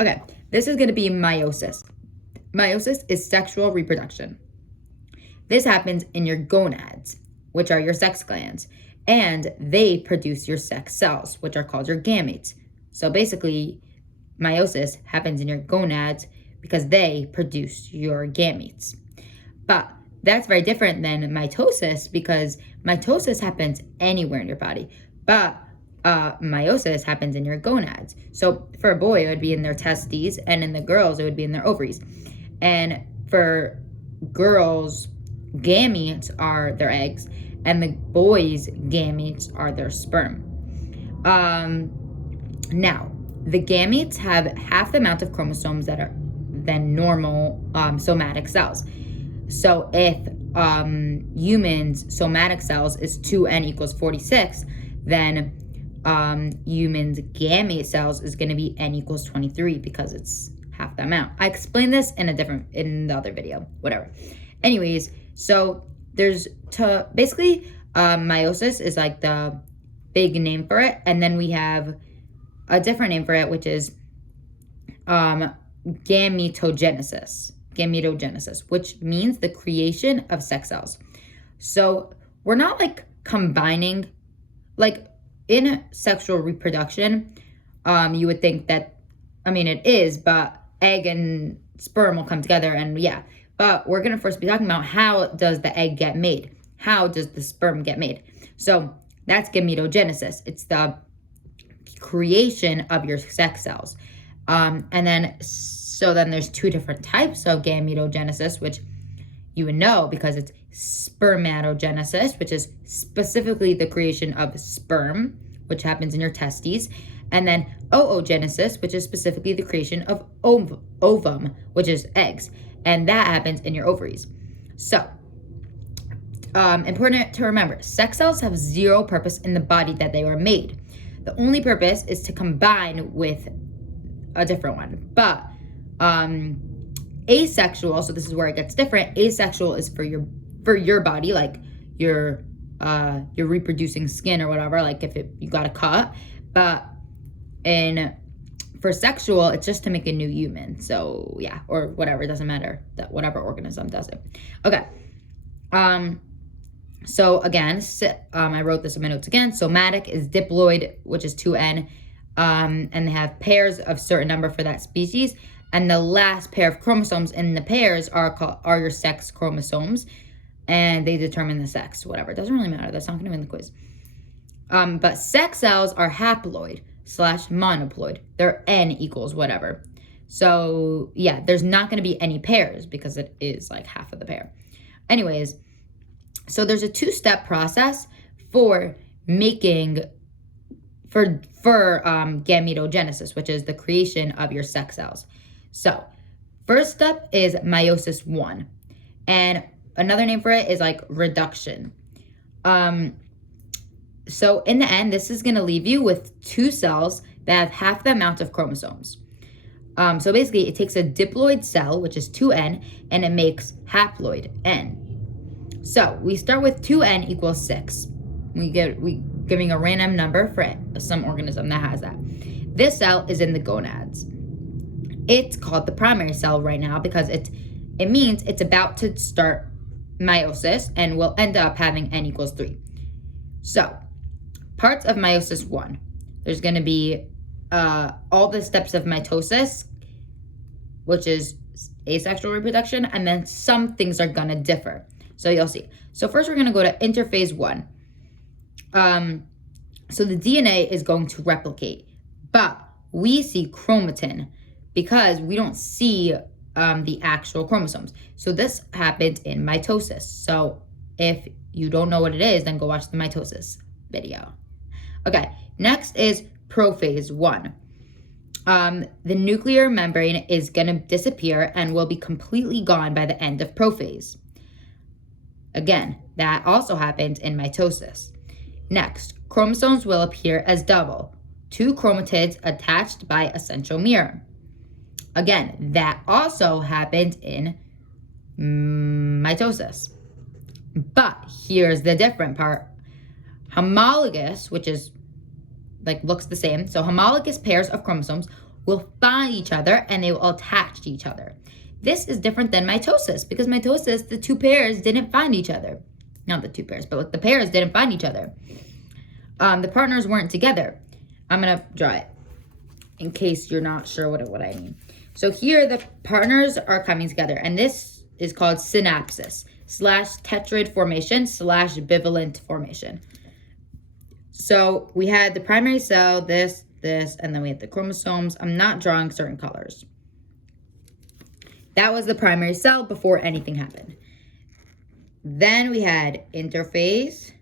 Okay, this is going to be meiosis. Meiosis is sexual reproduction. This happens in your gonads, which are your sex glands, and they produce your sex cells, which are called your gametes. So basically, meiosis happens in your gonads because they produce your gametes. But that's very different than mitosis, because mitosis happens anywhere in your body, but meiosis happens in your gonads. So for a boy, it would be in their testes, and in the girls, it would be in their ovaries. And for girls, gametes are their eggs, and the boys' gametes are their sperm. Now, the gametes have half the amount of chromosomes than normal somatic cells. So if humans' somatic cells is 2n equals 46, then humans' gamete cells is going to be n equals 23 because it's half the amount. I explained this in the other video, whatever. Anyways, so basically meiosis is like the big name for it, and then we have a different name for it, which is gametogenesis, which means the creation of sex cells. So we're not like combining, like in sexual reproduction, you would think that, it is, but egg and sperm will come together, and yeah. But we're going to first be talking about how does the egg get made? How does the sperm get made? So that's gametogenesis. It's the creation of your sex cells. And then there's two different types of gametogenesis, which you would know because it's spermatogenesis, which is specifically the creation of sperm, which happens in your testes, and then oogenesis, which is specifically the creation of ovum, which is eggs, and that happens in your ovaries. So, important to remember, sex cells have zero purpose in the body that they were made. The only purpose is to combine with a different one. But asexual, so this is where it gets different. Asexual is for your body, like your reproducing skin or whatever, like if you got a cut. But for sexual, it's just to make a new human. So yeah, or whatever, it doesn't matter, that whatever organism does it. Okay. So again, I wrote this in my notes again. Somatic is diploid, which is 2n, and they have pairs of certain number for that species. And the last pair of chromosomes in the pairs are your sex chromosomes, and they determine the sex. Whatever, it doesn't really matter. That's not going to win the quiz. But sex cells are haploid / monoploid. They're n equals whatever. So yeah, there's not going to be any pairs because it is like half of the pair. Anyways, so there's a 2-step process for gametogenesis, which is the creation of your sex cells. So first step is meiosis 1, and another name for it is like reduction. So in the end, this is going to leave you with 2 cells that have half the amount of chromosomes. So basically, it takes a diploid cell, which is 2n, and it makes haploid n. So we start with 2n equals 6. We giving a random number for some organism that has that. This cell is in the gonads. It's called the primary cell right now because it means it's about to start meiosis and will end up having n equals 3. So parts of meiosis 1. There's going to be all the steps of mitosis, which is asexual reproduction, and then some things are going to differ. So you'll see. So first we're going to go to interphase 1. So the DNA is going to replicate, but we see chromatin because we don't see the actual chromosomes. So this happens in mitosis. So if you don't know what it is, then go watch the mitosis video. Okay, next is prophase 1. The nuclear membrane is going to disappear and will be completely gone by the end of prophase. Again, that also happens in mitosis. Next, chromosomes will appear as double, 2 chromatids attached by a centromere. Again, that also happens in mitosis. But here's the different part. Homologous, which is like looks the same. So homologous pairs of chromosomes will find each other and they will attach to each other. This is different than mitosis, because mitosis, the two pairs didn't find each other. Not the two pairs, but like the pairs didn't find each other. The partners weren't together. I'm going to draw it in case you're not sure what I mean. So here the partners are coming together, and this is called synapsis / tetrad formation / bivalent formation. So we had the primary cell, this, and then we had the chromosomes. I'm not drawing certain colors. That was the primary cell before anything happened. Then we had interphase.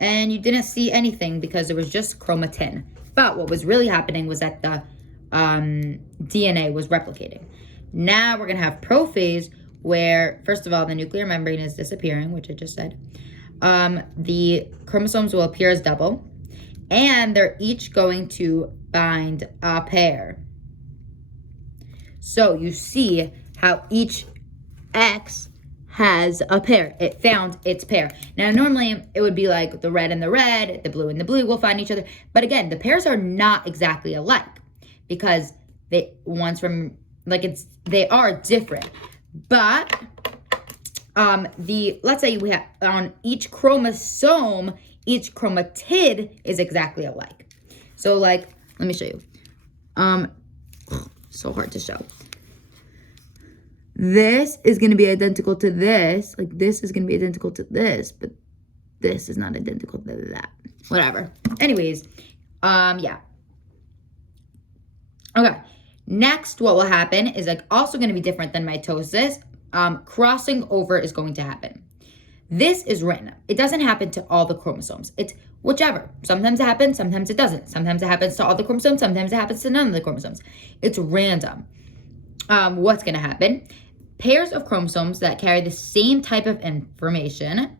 And you didn't see anything because it was just chromatin. But what was really happening was that the DNA was replicating. Now we're going to have prophase, where, first of all, the nuclear membrane is disappearing, which I just said. The chromosomes will appear as double, and they're each going to bind a pair. So you see how each X has a pair. It found its pair. Now, normally it would be like the red and the red, the blue and the blue will find each other. But again, the pairs are not exactly alike because they are different. But let's say we have on each chromosome, each chromatid is exactly alike. So like, let me show you. So hard to show. This is going to be identical to this. Like, this is going to be identical to this, but this is not identical to that. Whatever. Anyways, yeah. Okay. Next, what will happen is like also going to be different than mitosis. Crossing over is going to happen. This is random. It doesn't happen to all the chromosomes. It's whichever. Sometimes it happens, sometimes it doesn't. Sometimes it happens to all the chromosomes, sometimes it happens to none of the chromosomes. It's random. What's going to happen? Pairs of chromosomes that carry the same type of information,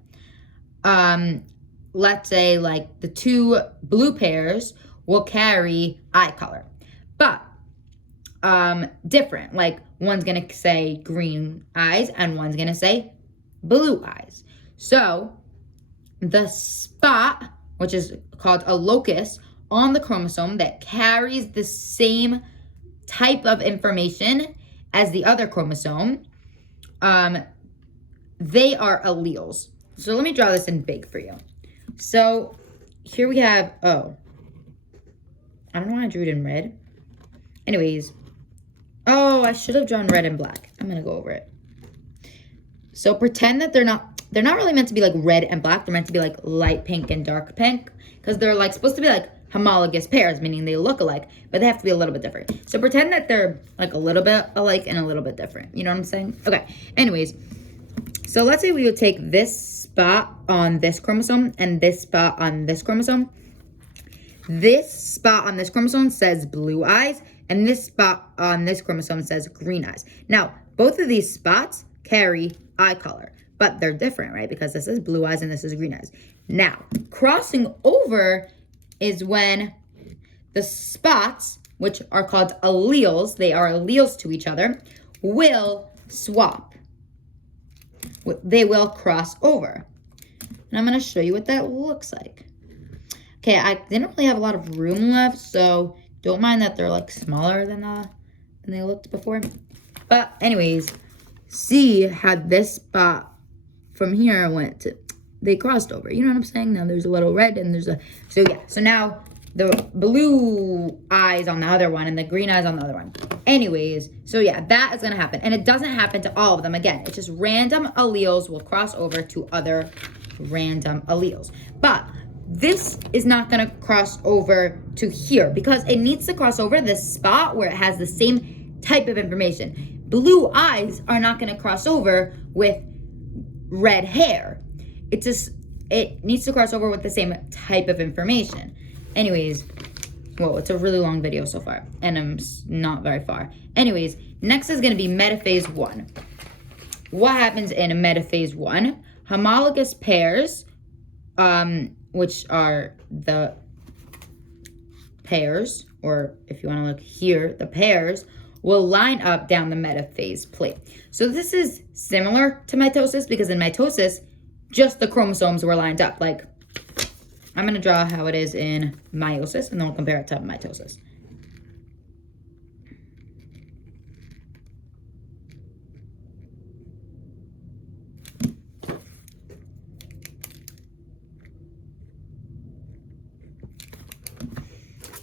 let's say like the two blue pairs will carry eye color, but different. Like one's going to say green eyes and one's going to say blue eyes. So the spot, which is called a locus on the chromosome that carries the same type of information as the other chromosome, they are alleles. So let me draw this in big for you. So here we have, I don't know why I drew it in red. Anyways, I should have drawn red and black. I'm going to go over it. So pretend that they're not really meant to be like red and black. They're meant to be like light pink and dark pink, because they're like supposed to be like homologous pairs, meaning they look alike, but they have to be a little bit different. So pretend that they're like a little bit alike and a little bit different. You know what I'm saying? Okay. Anyways, so let's say we would take this spot on this chromosome and this spot on this chromosome. This spot on this chromosome says blue eyes, and this spot on this chromosome says green eyes. Now, both of these spots carry eye color, but they're different, right? Because this is blue eyes and this is green eyes. Now, crossing over is when the spots, which are called alleles, they are alleles to each other, will swap. They will cross over. And I'm going to show you what that looks like. Okay, I didn't really have a lot of room left, so don't mind that they're like smaller than they looked before. But anyways, see how this spot from here they crossed over. You know what I'm saying? Now there's a little red and so now the blue eyes on the other one and the green eyes on the other one. Anyways, so yeah, that is going to happen. And it doesn't happen to all of them. Again, it's just random alleles will cross over to other random alleles. But this is not going to cross over to here because it needs to cross over this spot where it has the same type of information. Blue eyes are not going to cross over with red hair. It needs to cross over with the same type of information. Anyways, whoa, it's a really long video so far, and I'm not very far. Anyways, next is going to be metaphase 1. What happens in a metaphase 1? Homologous pairs, which are the pairs, or if you want to look here, the pairs, will line up down the metaphase plate. So this is similar to mitosis because in mitosis, just the chromosomes were lined up. Like, I'm going to draw how it is in meiosis, and then we'll compare it to mitosis.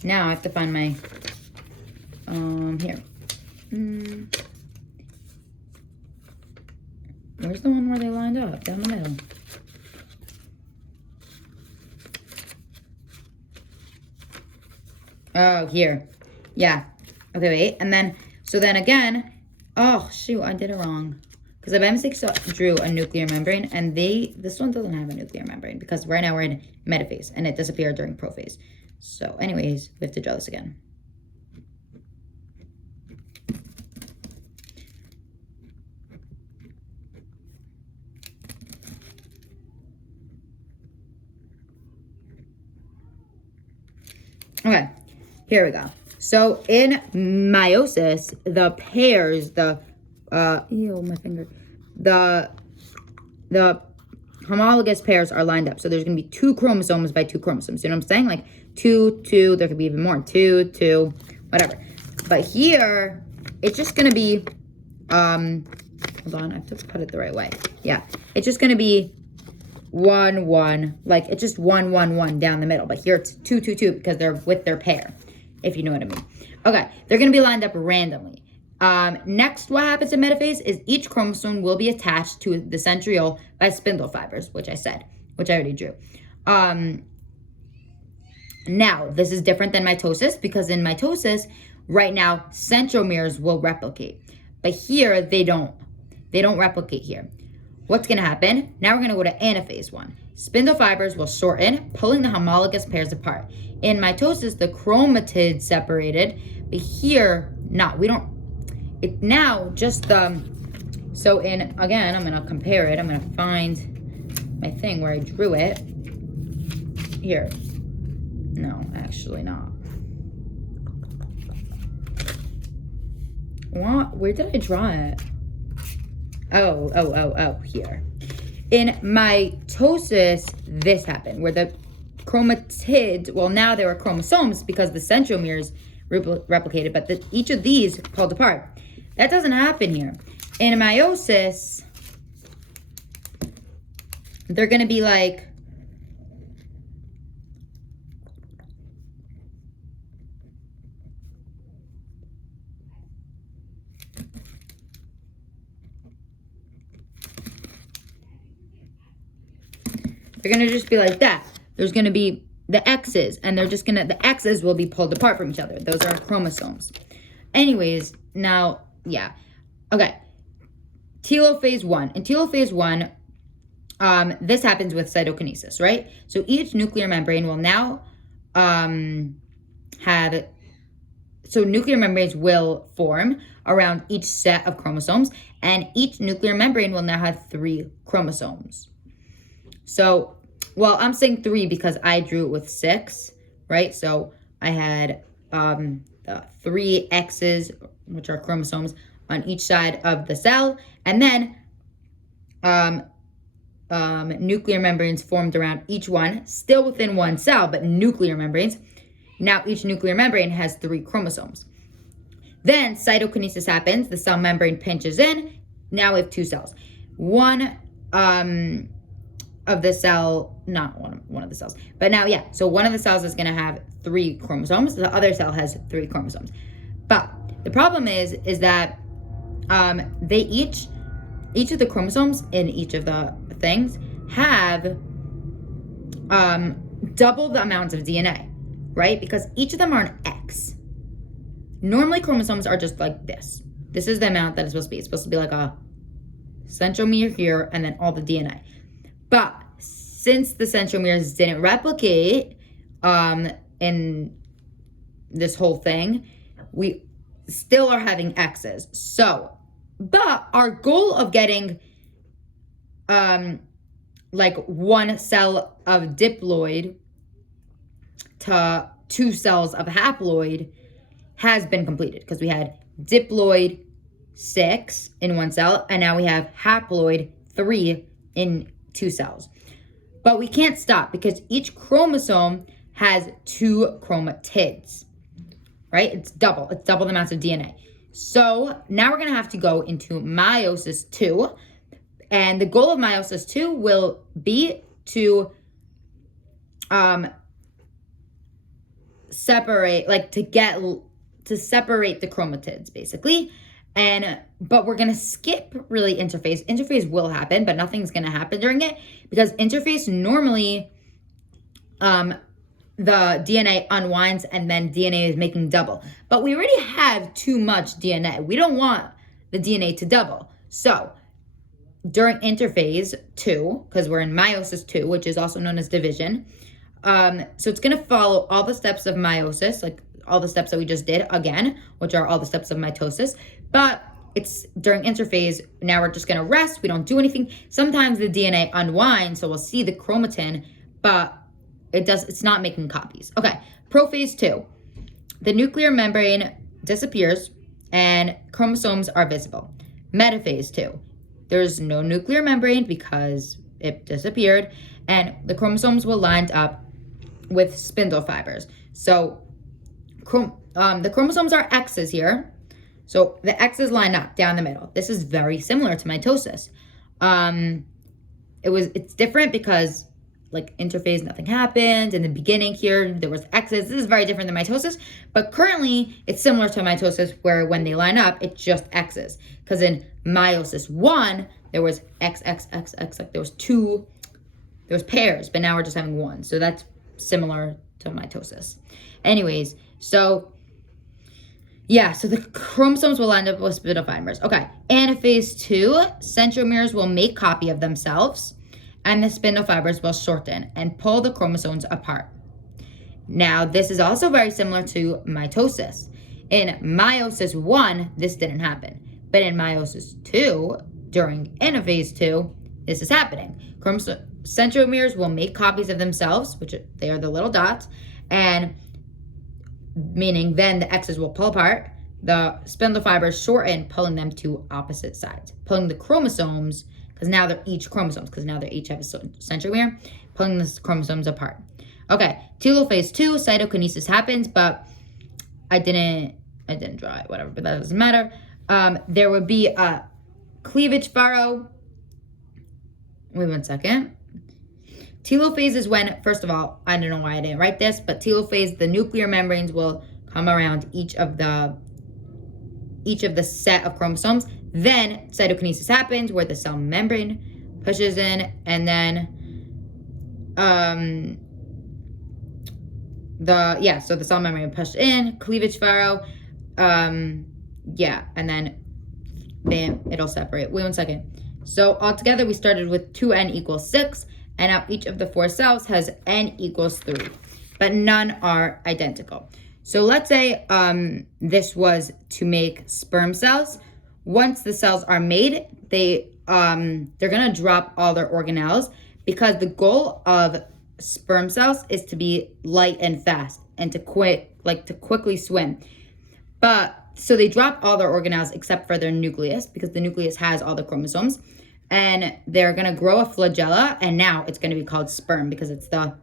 Now I have to find my, here. Where's the one where they lined up? Down the middle. Oh, here. Yeah. Okay, wait. And then, so then again, oh, shoot, I did it wrong. Because I by mistake drew a nuclear membrane, and this one doesn't have a nuclear membrane, because right now we're in metaphase, and it disappeared during prophase. So anyways, we have to draw this again. Okay, here we go. So in meiosis, the pairs, ew, my finger. The homologous pairs are lined up. So there's going to be 2 chromosomes by 2 chromosomes. You know what I'm saying? Like 2, 2, there could be even more. 2, 2, whatever. But here, it's just going to be, hold on, I have to put it the right way. Yeah, it's just going to be 1, 1, like it's just 1, 1, 1 down the middle. But here it's 2, 2, 2 because they're with their pair, if you know what I mean. Okay, they're going to be lined up randomly. Next, what happens in metaphase is each chromosome will be attached to the centriole by spindle fibers, which I already drew. Now, this is different than mitosis because in mitosis, right now, centromeres will replicate. But here, they don't replicate here. What's going to happen? Now we're going to go to anaphase 1. Spindle fibers will shorten, pulling the homologous pairs apart. In mitosis, the chromatids separated, but here, not. We don't. It now just so again, I'm going to compare it. I'm going to find my thing where I drew it. Here. No, actually not. What? Where did I draw it? Oh, here. In mitosis, this happened, where the chromatids, well, now there were chromosomes because the centromeres replicated, but each of these pulled apart. That doesn't happen here. In meiosis, they're going to be like, they're going to just be like that. There's going to be the X's, and the X's will be pulled apart from each other. Those are chromosomes. Anyways, now, yeah. Okay. Telophase 1. In telophase 1, this happens with cytokinesis, right? So each nuclear membrane will now nuclear membranes will form around each set of chromosomes, and each nuclear membrane will now have 3 chromosomes. So, well, I'm saying 3 because I drew it with 6, right? So I had 3 X's, which are chromosomes, on each side of the cell, and then nuclear membranes formed around each one, still within one cell, but nuclear membranes. Now each nuclear membrane has 3 chromosomes. Then cytokinesis happens, the cell membrane pinches in, now we have 2 cells. One of the cell, not one of the cells, but now, yeah, so one of the cells is going to have 3 chromosomes, the other cell has 3 chromosomes. But the problem is that they each of the chromosomes in each of the things have double the amounts of DNA, right? Because each of them are an X. Normally chromosomes are just like this. This is the amount that it's supposed to be. It's supposed to be like a centromere here and then all the DNA. But since the centromeres didn't replicate in this whole thing, we still are having X's. So, but our goal of getting like 1 cell of diploid to 2 cells of haploid has been completed because we had diploid 6 in 1 cell, and now we have haploid 3 in 2 cells. But we can't stop because each chromosome has 2 chromatids, right? It's double the amounts of DNA. So now we're going to have to go into meiosis 2. And the goal of meiosis 2 will be to separate, like to separate the chromatids basically. But we're gonna skip really interphase. Interphase will happen, but nothing's gonna happen during it because interphase normally, the DNA unwinds and then DNA is making double. But we already have too much DNA. We don't want the DNA to double. So during interphase 2, because we're in meiosis 2, which is also known as division, so it's going to follow all the steps of meiosis, like all the steps that we just did again, which are all the steps of mitosis. But it's during interphase, now we're just going to rest. We don't do anything. Sometimes the DNA unwinds, so we'll see the chromatin, but it's not making copies. Okay, prophase 2. The nuclear membrane disappears and chromosomes are visible. Metaphase 2. There's no nuclear membrane because it disappeared, and the chromosomes will line up with spindle fibers. So the chromosomes are X's here. So the X's line up down the middle. This is very similar to mitosis. It's different because like interphase, nothing happened. In the beginning here, there was X's. This is very different than mitosis, but currently it's similar to mitosis where when they line up, it's just X's. Because in meiosis 1, there was X, X, X, X, like there was pairs, but now we're just having one. So that's similar to mitosis. Anyways, so yeah, so the chromosomes will line up with spindle fibers. Okay, anaphase 2, centromeres will make copy of themselves, and the spindle fibers will shorten and pull the chromosomes apart. Now, this is also very similar to mitosis. In meiosis 1, this didn't happen. But in meiosis 2, during anaphase 2, this is happening. Centromeres will make copies of themselves, which they are the little dots, and meaning then the X's will pull apart. The spindle fibers shorten, pulling them to opposite sides, pulling the chromosomes, because now they're each chromosomes, because now they each have a centromere, pulling the chromosomes apart. Okay, telophase 2, cytokinesis happens, but I didn't draw it, whatever, but that doesn't matter. There would be a cleavage furrow. Wait 1 second. Telophase is when, first of all, I don't know why I didn't write this, but telophase, the nuclear membranes will come around each of the set of chromosomes. Then cytokinesis happens where the cell membrane pushes in, and then so the cell membrane pushed in, cleavage furrow, and then bam, it'll separate. Wait 1 second. So altogether we started with 2n equals 6, and now each of the 4 cells has n equals 3, but none are identical. So let's say this was to make sperm cells. Once the cells are made, they're gonna drop all their organelles because the goal of sperm cells is to be light and fast and to quickly swim. But so they drop all their organelles except for their nucleus because the nucleus has all the chromosomes, and they're gonna grow a flagella, and now it's gonna be called sperm because it's the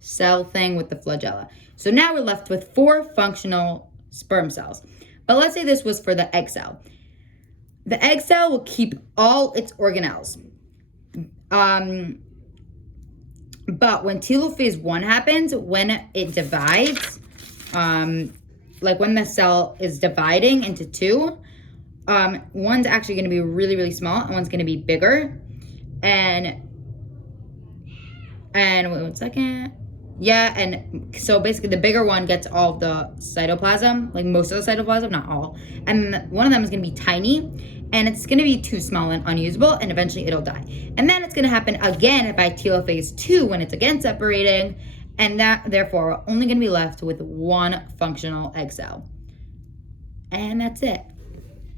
cell thing with the flagella. So now we're left with 4 functional sperm cells. But let's say this was for the egg cell. The egg cell will keep all its organelles. But when telophase 1 happens, when it divides, like when the cell is dividing into 2, one's actually going to be really, really small and one's going to be bigger. And wait 1 second. Yeah, and so basically the bigger one gets all of the cytoplasm, like most of the cytoplasm, not all. And one of them is going to be tiny, and it's going to be too small and unusable, and eventually it'll die. And then it's going to happen again by telophase 2 when it's again separating, and that therefore we're only going to be left with 1 functional egg cell. And that's it.